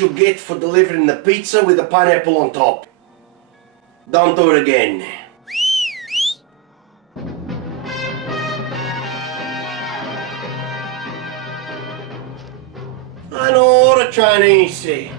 what you get for delivering the pizza with the pineapple on top. Don't do it again. I know the Chinese say,